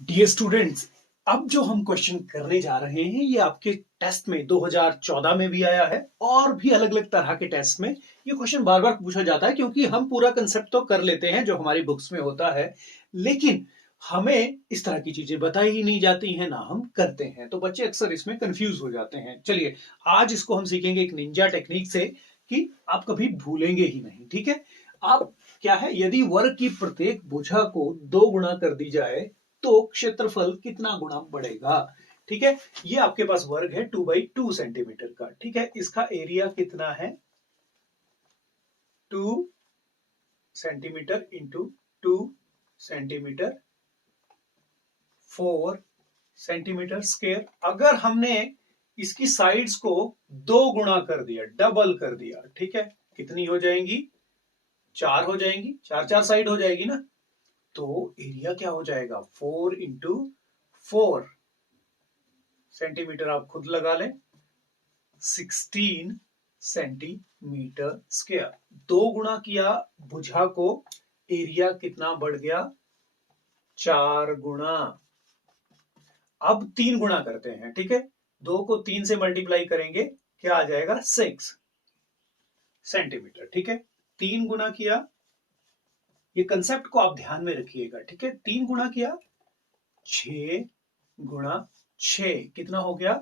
Dear students, अब जो हम क्वेश्चन करने जा रहे हैं ये आपके टेस्ट में 2014 में भी आया है और भी अलग अलग तरह के टेस्ट में ये क्वेश्चन बार बार पूछा जाता है, क्योंकि हम पूरा कंसेप्ट तो कर लेते हैं जो हमारी बुक्स में होता है, लेकिन हमें इस तरह की चीजें बताई ही नहीं जाती हैं, ना हम करते हैं, तो बच्चे अक्सर इसमें कंफ्यूज हो जाते हैं। चलिए, आज इसको हम सीखेंगे एक निंजा टेक्निक से कि आप कभी भूलेंगे ही नहीं। ठीक है, आप क्या है, यदि वर्ग की प्रत्येक भुजा को 2 गुना कर दी जाए तो क्षेत्रफल कितना गुना बढ़ेगा। ठीक है, ये आपके पास वर्ग है 2/2 सेंटीमीटर का। ठीक है, इसका एरिया कितना है, 2 centimetre into 2 centimetre, 4 centimetre square. अगर हमने इसकी साइड्स को 2 गुना कर दिया, डबल कर दिया, ठीक है, कितनी हो जाएंगी, 4 हो जाएंगी, 4 साइड हो जाएगी ना, तो एरिया क्या हो जाएगा, 4 इंटू 4 सेंटीमीटर, आप खुद लगा लें, 16 सेंटीमीटर स्क्वायर। 2 गुना किया भुजा को, एरिया कितना बढ़ गया, 4 गुना। अब 3 गुना करते हैं। ठीक है, 2 को 3 से मल्टीप्लाई करेंगे, क्या आ जाएगा, 6 सेंटीमीटर। ठीक है, 3 गुना किया, ये कंसेप्ट को आप ध्यान में रखिएगा। ठीक है, 3 गुना किया, 6 गुणा 6 कितना हो गया,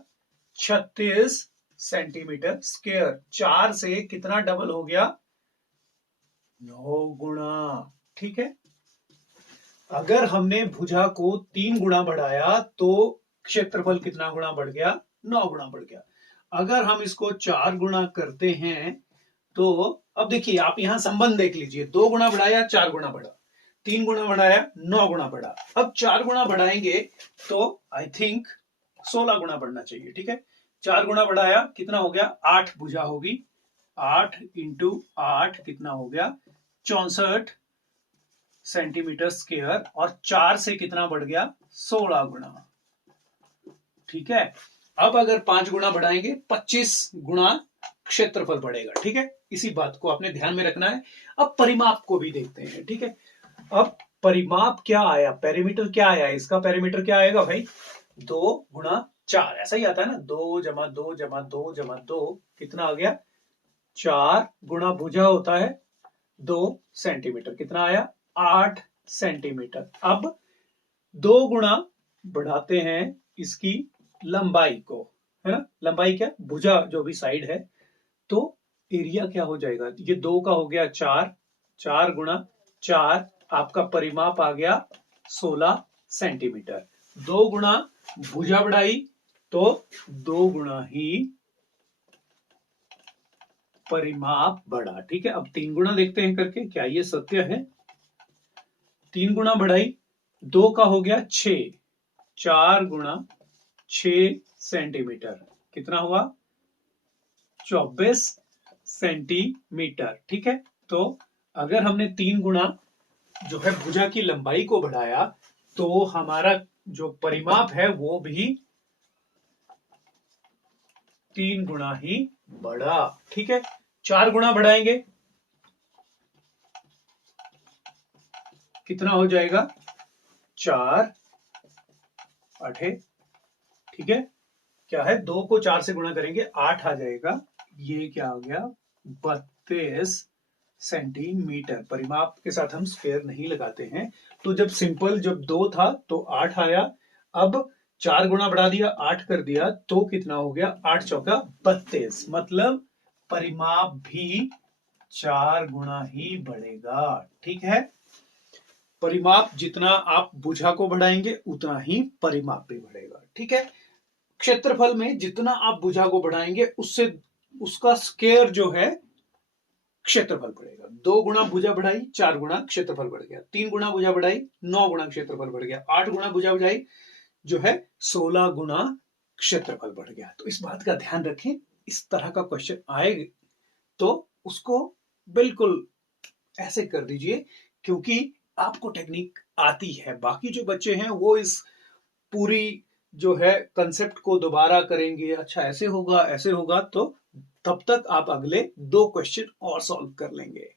36 सेंटीमीटर स्क्वायर। 4 से कितना डबल हो गया, 9 गुना। ठीक है, अगर हमने भुजा को 3 गुना बढ़ाया तो क्षेत्रफल कितना गुना बढ़ गया, 9 गुना बढ़ गया। अगर हम इसको 4 गुना करते हैं तो अब देखिए, आप यहां संबंध देख लीजिए, 2 गुना बढ़ाया 4 गुना बढ़ा, 3 गुना बढ़ाया 9 गुना बढ़ा, अब 4 गुना बढ़ाएंगे तो आई थिंक 16 गुना बढ़ना चाहिए। ठीक है, 4 गुना बढ़ाया कितना हो गया, 8 भुजा होगी, 8 इंटू 8 कितना हो गया, 64 सेंटीमीटर स्क्वायर, और 4 से कितना बढ़ गया, 16 गुना। ठीक है, अब अगर 5 गुना बढ़ाएंगे 25 गुना क्षेत्रफल बढ़ेगा। ठीक है, इसी बात को आपने ध्यान में रखना है। अब परिमाप को भी देखते हैं। ठीक है, अब परिमाप क्या आया, पेरीमीटर क्या आया, इसका पेरीमीटर क्या आएगा भाई, 2 गुणा 4, ऐसा ही आता है ना, 2 जमा 2 जमा 2 जमा 2 कितना आ गया, 4 गुणा भुजा होता है 2 सेंटीमीटर, कितना आया, 8 सेंटीमीटर। अब 2 गुणा बढ़ाते हैं इसकी लंबाई को, है ना, लंबाई क्या, भुजा जो भी साइड है, तो एरिया क्या हो जाएगा, ये 2 का हो गया 4, 4 गुणा 4, आपका परिमाप आ गया 16 सेंटीमीटर। 2 गुणा भुजा बढ़ाई तो 2 गुणा ही परिमाप बढ़ा। ठीक है, अब 3 गुणा देखते हैं करके, क्या ये सत्य है, 3 गुणा बढ़ाई, 2 का हो गया 6, 4 गुणा 6 सेंटीमीटर, कितना हुआ, 24 सेंटीमीटर। ठीक है, तो अगर हमने 3 गुणा जो है भुजा की लंबाई को बढ़ाया तो हमारा जो परिमाप है वो भी 3 गुणा ही बढ़ा। ठीक है, 4 गुणा बढ़ाएंगे कितना हो जाएगा, 4 8, ठीक है, क्या है, 2 को 4 से गुणा करेंगे 8 आ जाएगा, ये क्या आ गया, 32 सेंटीमीटर। परिमाप के साथ हम स्क्वायर नहीं लगाते हैं, तो जब सिंपल, जब 2 था तो 8 आया, अब 4 गुणा बढ़ा दिया, 8 कर दिया, तो कितना हो गया, 8 चौका 32, मतलब परिमाप भी 4 गुणा ही बढ़ेगा। ठीक है, परिमाप जितना आप भुजा को बढ़ाएंगे उतना ही परिमाप भी बढ़ेगा। ठीक है, क्षेत्रफल में जितना आप भुजा को बढ़ाएंगे उससे उसका स्क्वायर जो है क्षेत्रफल बढ़ेगा। 2 गुणा भुजा बढ़ाई, 4 गुणा क्षेत्रफल बढ़ गया, 3 गुणा भुजा बढ़ाई, 9 गुणा क्षेत्रफल बढ़ गया, 8 गुणा भुजा बढ़ाई जो है 16 गुणा क्षेत्रफल बढ़ गया। तो इस बात का ध्यान रखें, इस तरह का क्वेश्चन आए तो उसको बिल्कुल ऐसे कर दीजिए, क्योंकि आपको टेक्निक आती है। बाकी जो बच्चे हैं वो इस पूरी जो है कंसेप्ट को दोबारा करेंगे, अच्छा ऐसे होगा ऐसे होगा, तो तब तक आप अगले 2 क्वेश्चन और सॉल्व कर लेंगे।